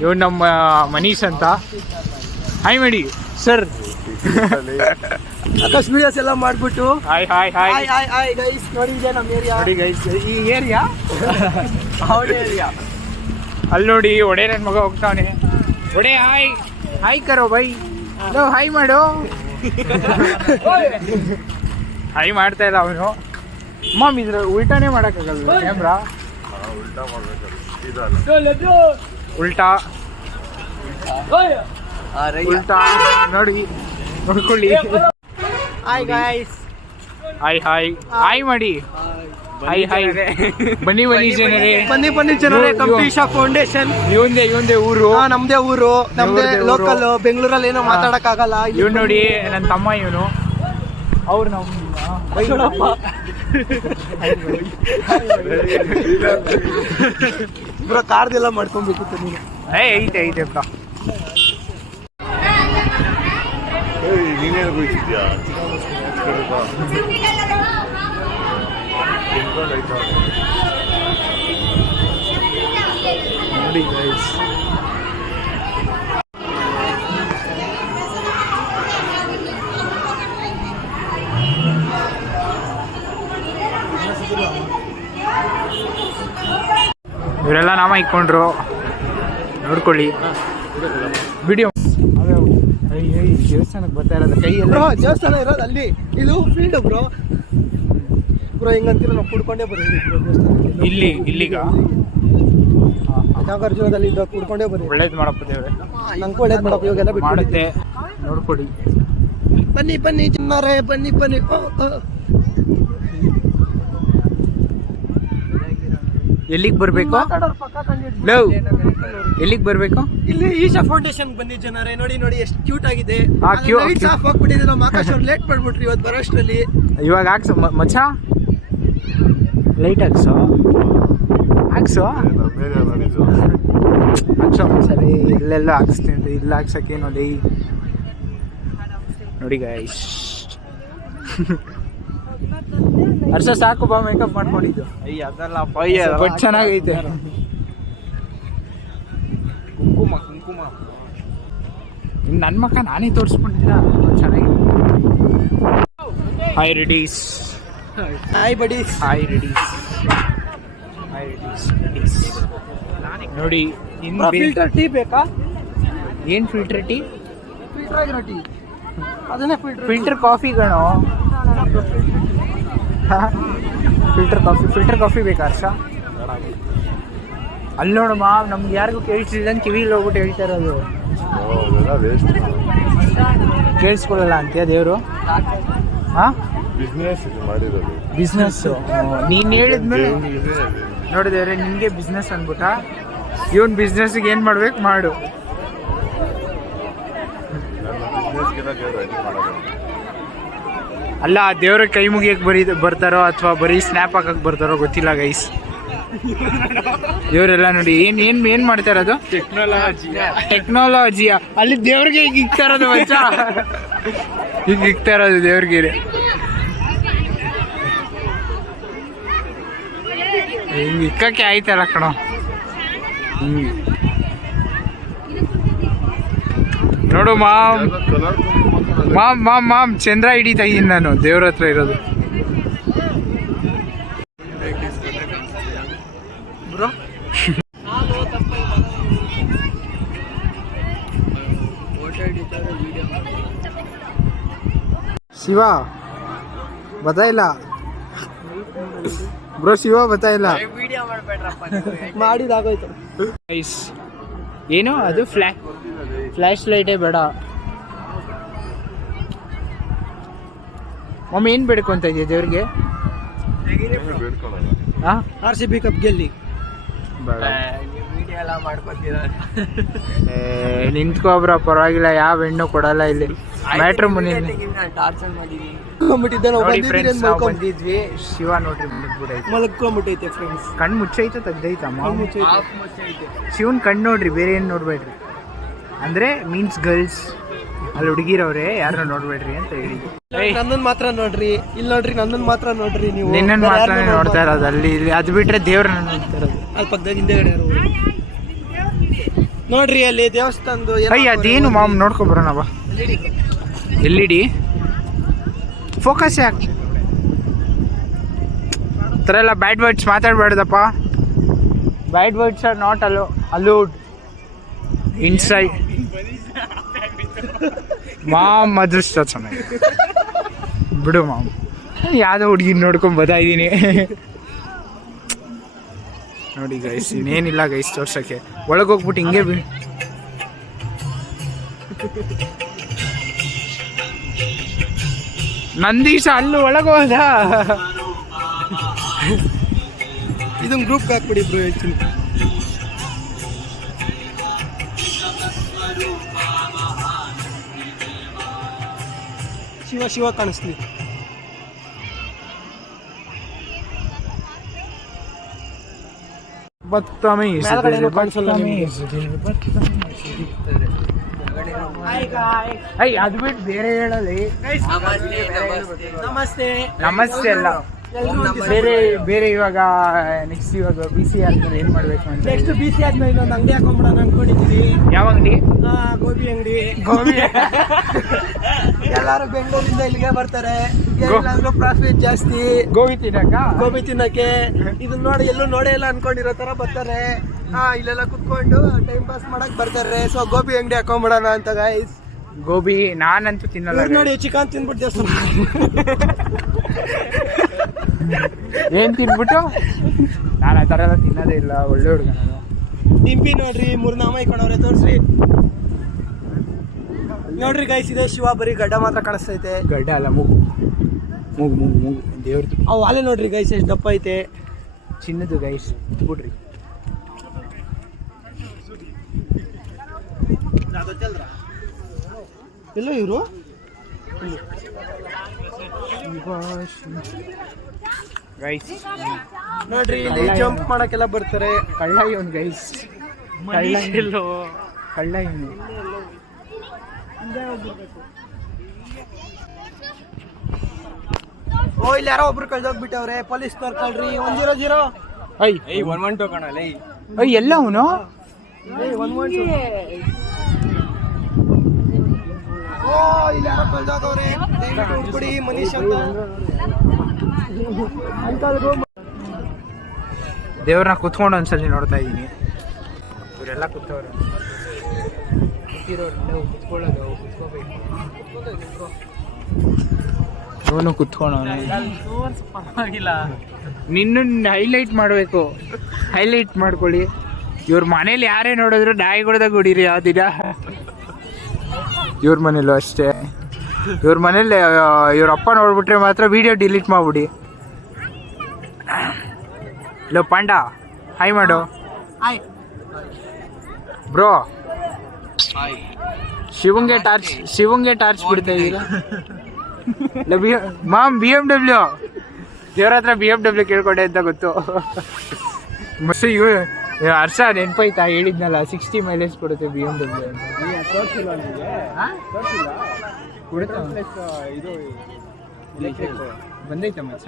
ಇವ್ರು ನಮ್ಮ ಮನೀಶ್ ಅಂತ. ಹಾಯ್ ಮಾಡಿ ಸರ್. ಆಕಾಶ್ ವಿಡಿಯೋಸ್ ಎಲ್ಲ ಮಾಡ್ಬಿಟ್ಟು hi hi hi hi hi guys. ನೋಡಿ ಇದೆ ನಮ್ಮ ಏರಿಯಾ. ನೋಡಿ ಗೈಸ್, ಈ ಏರಿಯಾ ಅವನ ಏರಿಯಾ. ಅಲ್ಲಿ ನೋಡಿ ಒಡೆ ನನ್ನ ಮಗ ಹೋಗ್ತಾವನೆ. ಒಡೆ ಹಾಯ್ ಹಾಯ್ ಕರೋ ಬೈ. ಹಲೋ ಹಾಯ್ ಮಾಡು. ಹಾಯ್ ಮಾಡ್ತಾ ಇಲ್ಲ ಅವನು. ಮಾಮ್ ಇದ್ರ ಉಲ್ಟಾನೇ ಮಾಡೋಕ್ಕಾಗಲ್ಲ ಕ್ಯಾಮ್ರಾ. ಉಲ್ಟಾ ಉಲ್ಟಾ ನೋಡಿ, ನೋಡ್ಕೊಳ್ಳಿ. Hi guys. Hi hi hi ಮಾಡಿ. ಹಾಯ್ ಹಾಯ್ ಬನ್ನಿ ಬನ್ನಿ ಜನರೇ, ಬನ್ನಿ ಬನ್ನಿ ಜನರೇ. ಕಂಪ್ಲೀಷಾ ಫೌಂಡೇಶನ್ ಇವಂದೇ ಊರು. ನಮ್ದೇ ಊರು, ನಮ್ದೇ ಲೋಕಲ್. ಬೆಂಗಳೂರಲ್ಲಿ ಏನೋ ಮಾತಾಡಕ್ ಆಗಲ್ಲ. ಇವ್ ನೋಡಿ ನನ್ನ ತಮ್ಮ ಇವನು. ಅವ್ರು ನಮ್ಮ ಬ್ರೋ ಕಾರ್ದೆಲ್ಲ ಮಾಡ್ಕೊಂಡ್ಬೇಕಿತ್ತು ನೀನು. ಐತೆ ಬ್ರೋ. ನೀನೇನು ಹೋಗ್ತಿದ್ಯಾ? ನೋಡಿ ಗೈಸ್, ಇವರೆಲ್ಲ ನಾಮ ಇಟ್ಕೊಂಡ್ರು, ನೋಡ್ಕೊಳ್ಳಿ ವಿಡಿಯೋ. ದೇವಸ್ಥಾನಕ್ಕೆ ಬರ್ತಾ ಇರೋದು ಕೈಯಲ್ಲಿ. ಬ್ರೋ ದೇವಸ್ಥಾನ ಇರೋದು ಅಲ್ಲಿ, ಇದು ಫೀಲ್ಡ್ ಬ್ರೋ. ಬ್ರೋ ಹಿಂಗಂತೀರ ನಾವು ಕುಡ್ಕೊಂಡೇ ಬರೋದು ದೇವಸ್ಥಾನಕ್ಕೆ. ಇಲ್ಲಿಗ ನಾಗಾರ್ಜುನದಲ್ಲಿ ಕುಡ್ಕೊಂಡೇ ಬರೋದು. ಒಳ್ಳೇದು ಮಾಡಪ್ಪ ದೇವ್ರೆ, ನಂಗೆ ಒಳ್ಳೇದು ಮಾಡಪ್ಪ. ಇವಾಗೆಲ್ಲ ಮಾಡುತ್ತೆ, ನೋಡ್ಕೊಳ್ಳಿ. ಬನ್ನಿ ಬನ್ನಿ ಚಿನ್ನಾರೆ, ಬನ್ನಿ ಬನ್ನಿ. ಎಲ್ಲಿಗೆ ಬರ್ಬೇಕು? ಲವ್ ಎಲ್ಲಿಗೆ ಬರ್ಬೇಕು? ಇಲ್ಲಿ ಈಶಾ ಫೌಂಡೇಶನ್ ಬನ್ನಿ ಜನರೇ. ನೋಡಿ ನೋಡಿ ಎಷ್ಟು ಕ್ಯೂಟ್ ಆಗಿದೆ. ಆ, cute. ಲೈಟ್ಸ್ ಆಫ್ ಆಗ್ಬಿಟ್ಟಿದೆ. ನಮ್ಮ ಆಕಾಶ್ ಅವ್ರು ಲೇಟ್ ಮಾಡ್ಬಿಟ್ರಿ ಇವತ್ತು ಬರೋಷ್ಟರಲ್ಲಿ. ಇವಾಗ ಹಾಕ್ಸು ಮಚ್ಚ, ಲೈಟ್ ಹಾಕ್ಸು ಹಾಕ್ಸು ಸರಿ. ಇಲ್ಲೆಲ್ಲ ಹಾಕ್ಸ್ತೀನಿ, ಇಲ್ಲ ಹಾಕ್ಸಕ್ಕೆ ನೋಡಿ. ನೋಡಿ ಗೈಸ್, ಹರ್ಷ ಸಾಕು ಬಾ, ಮೇಕಪ್ ಮಾಡ್ಕೊಂಡಿದ್ದು. ಬಟ್ ಚೆನ್ನಾಗೈತೆ. ಕುಂಕುಮ ನನ್ನ ಮಕ್ಕ ನಾನೇ ತೋರಿಸ್ಕೊಂಡಿದ್ದ, ಚೆನ್ನಾಗಿದೆ. Hi ladies. Hi buddies. Hi ladies. Hi ladies. ನೋಡಿ ಫಿಲ್ಟರ್ ಟೀ ಬೇಕಾ? ಏನು ಫಿಲ್ಟರ್ ಟೀ? ಫಿಲ್ಟರ್ ಆಗಿರೋ ಟೀ, ಅದನ್ನೇ ಫಿಲ್ಟರ್ ಕಾಫಿ ಗಣೋ. ಫಿಲ್ಟರ್ ಕಾಫಿ ಬೇಕಾ ಹರ್ಷ? ಅಲ್ಲಿ ನೋಡಮ್ಮ, ನಮ್ಗೆ ಯಾರಿಗೂ ಕೇಳಿಸಿಲ್ಲ ಅಂತ ಕಿವಿಲಿ ಹೋಗ್ಬಿಟ್ಟು ಹೇಳ್ತಾ ಇರೋದು. ಕೇಳಿಸ್ಕೊಳ್ಳಲ್ಲ ಅಂತೀಯ ದೇವರು? ಹಾಂ, ಬಿಸ್ನೆಸ್ಸು ನೀನು ಹೇಳಿದ್ಮೇಲೆ ನೋಡಿದೇವ್ರೆ ನಿನಗೆ ಬಿಸ್ನೆಸ್ ಅಂದ್ಬಿಟ್ಟ. ಇವನ್ ಬಿಸ್ನೆಸ್ಗೆ ಏನು ಮಾಡ್ಬೇಕು ಮಾಡು. ಅಲ್ಲ, ದೇವ್ರ ಕೈ ಮುಗಿಯಕ್ಕೆ ಬರ್ತಾರೋ ಅಥವಾ ಬರೀ ಸ್ನ್ಯಾಪ್ ಹಾಕಕ್ಕೆ ಬರ್ತಾರೋ ಗೊತ್ತಿಲ್ಲ ಗೈಸ್. ಇವರೆಲ್ಲ ನೋಡಿ ಏನ್ ಮಾಡ್ತಾ ಇರೋದು? ಟೆಕ್ನಾಲಜಿಯಾ? ಅಲ್ಲಿ ದೇವ್ರಿಗೆ ಈಗ ಇಕ್ತಾ ಇರೋದು ಮಚ್ಚ, ಈಗ ಇಕ್ತಾ ಇರೋದು ದೇವ್ರಿಗೆ. ಹಿಂಗೆ ಇಕ್ಕಕ್ಕೆ ಆಯ್ತಲ್ಲ ಕಣೋ. ನೋಡು ಮಾಮ್ ಚಂದ್ರ ಹಿಡಿತಾ ಇದ್ದೀನಿ ನಾನು ದೇವ್ರ ಹತ್ರ ಇರೋದು. ಬ್ರೋ ಶಿವ ಬತ್ತಾಯಿಲ್ಲ ಬ್ರೋ, ಶಿವ ಬತ್ತಾಯಿಲ್ಲ. ಮಾಡಿದಾಗೋಯ್ತು. ಏನು ಅದು? ಫ್ಲ್ಯಾಶ್ ಲೈಟೇ ಬೇಡ. ಮಮ್ಮಿ ಏನು ಬೇಡ್ಕೊಂತ ಇದೆಯಾ ದೇವ್ರಿಗೆ? RCB cup ಗೆಲ್ಲಿ. ನಿಂತ್ಕೊಬ್ರ, ಪರವಾಗಿಲ್ಲ, ಯಾವ ಹೆಣ್ಣು ಕೊಡಲ್ಲ ಇಲ್ಲಿ. ಮ್ಯಾಟ್ರ್ ಬಂದಿದ್ವಿ ಶಿವ ನೋಡ್ರಿ ಮಲಗ್ಕೊಂಡ್ಬಿಟ್ಟೈತೆ ಫ್ರೆಂಡ್ಸ್. ಕಣ್ಣು ಮುಚ್ಚೈತೆ ತೆಗ್ದೈತಮ್ಮ. ಶಿವನ್ ಕಣ್ಣು ನೋಡ್ರಿ, ಬೇರೆ ಏನು ನೋಡ್ಬೇಡ್ರಿ. ಅಂದ್ರೆ ಮೀನ್ಸ್ ಗರ್ಲ್ಸ್ ಅಲ್ಲಿ ಹುಡುಗಿರವ್ರೆ, ಯಾರನ್ನ ನೋಡ್ಬೇಡ್ರಿ ಅಂತ ಹೇಳಿ. ನನ್ನನ್ ಮಾತ್ರ ನೋಡ್ರಿ, ಇಲ್ಲಿ ನೋಡ್ರಿ, ನನ್ನನ್ ಮಾತ್ರ ನೋಡ್ರಿ. ನೀವು ನಿನ್ನನ್ ಮಾತ್ರ ನೋಡ್ತಾ ಇರೋದು ಅಲ್ಲಿ. ಅದು ಬಿಟ್ರೆ ದೇವ್ರನ್ನ ನೋಡ್ತಾ ಇರೋದು. ಅಲ್ಲಿ ಪಕ್ಕದಾಗ ಹಿಂದೆಗಡೆ ನೋಡ್ರಿ ಅಲ್ಲಿ ದೇವಸ್ಥಾನದ್ದು ಅಯ್ಯ ಅದೇನು ಮಾಮ್ ನೋಡ್ಕೊಬರೋಣ ಬಾ. LED ಫೋಕಸ್ ಯಾಕೆ ಥರ ಎಲ್ಲ ಬ್ಯಾಡ್ ವರ್ಡ್ಸ್ ಮಾತಾಡಬಾರ್ದಪ್ಪ. Bad words are not allowed inside. Mom ಅದೃಷ್ಟ ಚೆನ್ನಾಗಿ ಬಿಡು ಮಾಮ್. ಯಾವುದೋ ಹುಡುಗಿನ ನೋಡ್ಕೊಂಡು ಬರ್ತಾ ಇದ್ದೀನಿ. ನೋಡಿ ಗೈಸ್ ಇನ್ನೇನಿಲ್ಲ ಗೈಸ್ ತೋರ್ಸೋಕ್ಕೆ. ಒಳಗೋಗ್ಬಿಟ್ಟು ಹಿಂಗೆ ನಂದೀಶ ಅಲ್ಲೂ ಒಳಗೋದ. ಇದೊಂದು ಗ್ರೂಪ್ಗೆ ಹಾಕ್ಬಿಡಿ ಬ್ರೋ ಹೇಳ್ತೀನಿ. ಶಿವ ಶಿವ ಕಾಣಿಸ್ಲಿ. ಅದು ಬಿಟ್ಟು ಬೇರೆ ಹೇಳಲಿ. ನಮಸ್ತೆ ನಮಸ್ತೆ ಅಲ್ಲ ಬೇರೆ ಬೇರೆ. ಇವಾಗ ನೆಕ್ಸ್ಟ್ ಇವಾಗ BC ಆದ್ಮೇಲೆ ಏನ್ ಮಾಡ್ಬೇಕು ಅಂತ. ನೆಕ್ಸ್ಟ್ BC ಆದ್ಮೇಲೆ ಇನ್ನೊಂದು ಅಂಗಡಿ ಹಾಕೊಂಡ್ಬಿಡೋಣ ಅನ್ಕೊಂಡಿದ್ವಿ. ಯಾವ ಅಂಗಡಿ? ಗೋಬಿ ಅಂಗಡಿ. ಎಲ್ಲಾರು ಬೆಂಗಳೂರಿಂದ ಇಲ್ಲಿಗೆ ಬರ್ತಾರೆ. ಎಲ್ಲಾದ್ರೂ ಪ್ರಾಫಿಟ್ ಜಾಸ್ತಿ. ಗೋಬಿ ತಿನ್ನಕ್ಕೆ ಇದನ್ನ ನೋಡಿ ಎಲ್ಲೂ ನೋಡೇ ಇಲ್ಲ ಅನ್ಕೊಂಡಿರೋ ತರ ಬರ್ತಾರೆ. ಇಲ್ಲೆಲ್ಲ ಕುತ್ಕೊಂಡು ಟೈಮ್ ಪಾಸ್ ಮಾಡಕ್ ಬರ್ತಾರೆ. ಸೊ ಗೋಬಿ ಅಂಗಡಿ ಹಾಕೊಂಡ್ಬಿಡೋಣ ಅಂತ ಗೈಸ್. ಗೋಬಿ ನಾನಂತೂ ತಿನ್ನಲ್ಲ. ನೋಡಿ ಚಿಕನ್ ತಿನ್ಬಿಟ್ಟು ಜಾಸ್ತಿ ಏನ್ ತಿನ್ಬಿಟ್ಟು ನಾನು ಆ ಥರ ಎಲ್ಲ ತಿನ್ನೋದೇ ಇಲ್ಲ. ಒಳ್ಳೆ ಹುಡುಗ ನಾನು. ಡಿಂಪಿ ನೋಡ್ರಿ ಮೂರ್ನಾಮ ಇಕೊಂಡವ್ರೆ ತೋರ್ಸ್ರಿ. ನೋಡ್ರಿ ಗೈಸ್ ಇದೆ ಶಿವ. ಬರೀ ಗಡ್ಡ ಮಾತ್ರ ಕಾಣಿಸ್ತೈತೆ. ಗಡ್ಡ ಅಲ್ಲ ಮೂಗು ಮೂಗು ಮೂಗು ಮೂಗು ದೇವ್ರದ್ದು. ಅವು ಅಲ್ಲೇ ನೋಡ್ರಿ ಗೈಸ್ ಎಷ್ಟು ದಪ್ಪ ಐತೆ. ಚಿನ್ನದು ಗೈಸ್ ಬಿಡ್ರಿ. ಎಲ್ಲೋ ಇವರು ಗೈಸ್ ನೋಡ್ರಿ ಇಲ್ಲಿ ಜಂಪ್ ಮಾಡಕ್ಕೆಲ್ಲ ಬರ್ತಾರೆ. ಕಳ್ಳ ಇವನು ಗೈಸ್. ಕಳ್ಳ ಇವನು. ಓ ಇಲ್ಲಿ ಯಾರೋ ಒಬ್ರು ಕಳ್ದೋಗ್ಬಿಟ್ಟವ್ರೆ. ಪೊಲೀಸ್ ಕಳ್ರಿ 100. ಐ 112 ಕಣಲ್ಲ. ಐ ಎಲ್ಲ ಅವನು 112. ಓ ಇಲ್ಲಿ ಯಾರೋ ಕಳ್ದೋಗವ್ರೆ. ಹುಡ್ಬಿಡಿ ಮನೀಶ್ ಅಂತ. ದೇವ್ರನ್ನ ಕುತ್ಕೊಂಡು ಒಂದ್ಸಲಿ ನೋಡ್ತಾ ಇದ್ದೀನಿ. ಇವರೆಲ್ಲ ಕೂತವ್ರೆ. ಕುತ್ಕೊಳ್ಳೋದು ಕುತ್ಕೋಬೇಕು. ಅವನು ಕುತ್ಕೊಂಡವನು. ನಿನ್ನ ಹೈಲೈಟ್ ಮಾಡಬೇಕು. ಹೈಲೈಟ್ ಮಾಡ್ಕೊಳ್ಳಿ. ಇವ್ರ ಮನೇಲಿ ಯಾರೇ ನೋಡಿದ್ರು ನಾಯಿಗಳ್ದಾಗ ಹೊಡೀರಿ ಯಾವ ದಿನ. ಇವ್ರ ಮನೇಲೂ ಅಷ್ಟೇ. ಇವ್ರ ಮನೇಲಿ ಇವ್ರ ಅಪ್ಪ ನೋಡ್ಬಿಟ್ರೆ ಮಾತ್ರ ವಿಡಿಯೋ ಡಿಲೀಟ್ ಮಾಡ್ಬಿಡಿ. ಲೋ ಪಾಂಡ ಹಾಯ್ ಮಾಡು ಬ್ರೋ. ಶಿವಂಗೆ ಟಾರ್ಚ್ ಬಿಡ್ತಾ ಇದ್ದೀರಾ. ಮಾಮ್ BMW ದೇವ್ರ ಹತ್ರ BMW ಕೇಳ್ಕೊಂಡೆ ಅಂತ ಗೊತ್ತು. ಮತ್ತೆ ಹರ್ಷ ನೆನ್ಪೈತಾ ಹೇಳಿದ್ನಲ್ಲ 60 ಮೈಲೇಜ್ ಕೊಡುತ್ತೆ BMW ಅಂತ. ಬಂದೈತ ಮಚ್ಚ.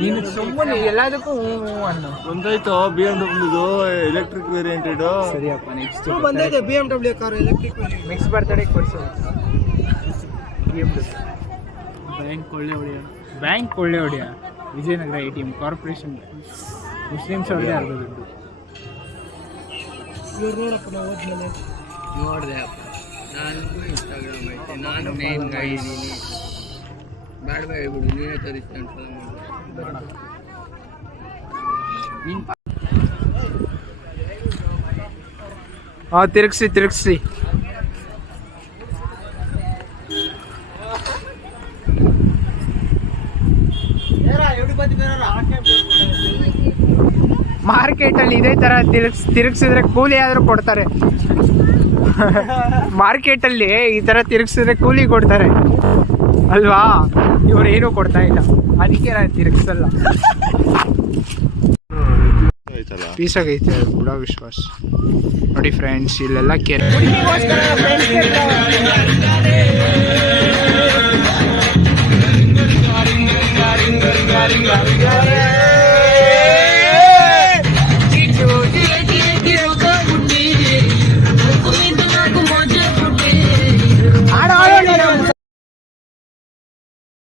ನೀನು ಸುಮ್ಮನೆ ಎಲ್ಲದಕ್ಕೂ ಅನ್ನೋ ಬಂದೈತೋ BMW ಎಲೆಕ್ಟ್ರಿಕ್ ವೇರಿಯಂಟೆಡ್. ಸರಿಯಪ್ಪ ನೆಕ್ಸ್ಟ್ ಬಂದೈತೆ BMW car electric. Next birthday ಕೊಡ್ಸು. BMW ಬ್ಯಾಂಕ್ ಕೊಳ್ಳೆ ಹೊಡೆಯ ವಿಜಯನಗರ ATM ಕಾರ್ಪೊರೇಷನ್. ಮುಸ್ಲಿಮ್ಸ್ ಅವ್ರದ್ದೇ ಅರ್ಧ ದುಡ್ಡು. ಇವ್ರು ನೋಡಪ್ಪ ನಾವು ಹೋದ್ಮೇಲೆ ನೋಡಿದೆ ಅಪ್ಪ. ನಾನು ಇನ್ಸ್ಟಾಗ್ರಾಮ್ ಐತೆ. ನಾನು ಮೇನ್ ಇದ್ದೀನಿ. ಬೇಡ ಹೇಳ್ಬಿಡು ನೀವೇ ತರಿಸ್ತಾ ತಿರುಗಿಸಿ. ಮಾರ್ಕೆಟಲ್ಲಿ ಇದೇ ಥರ ತಿರುಗಿಸಿದ್ರೆ ಕೂಲಿ ಆದರೂ ಕೊಡ್ತಾರೆ. ಮಾರ್ಕೆಟಲ್ಲಿ ಈ ಥರ ತಿರುಗಿಸಿದ್ರೆ ಕೂಲಿ ಕೊಡ್ತಾರೆ ಅಲ್ವಾ. ಇವ್ರು ಏನೂ ಕೊಡ್ತಾ ಇಲ್ಲ, ಅದಕ್ಕೆ ನಾನು ತಿರುಗಿಸಲ್ಲ. ಪೀಸಾಗೈತೆ ಕೂಡ ವಿಶ್ವಾಸ. ನೋಡಿ ಫ್ರೆಂಡ್ಸ್ ಇಲ್ಲೆಲ್ಲ ಕೆರೆ.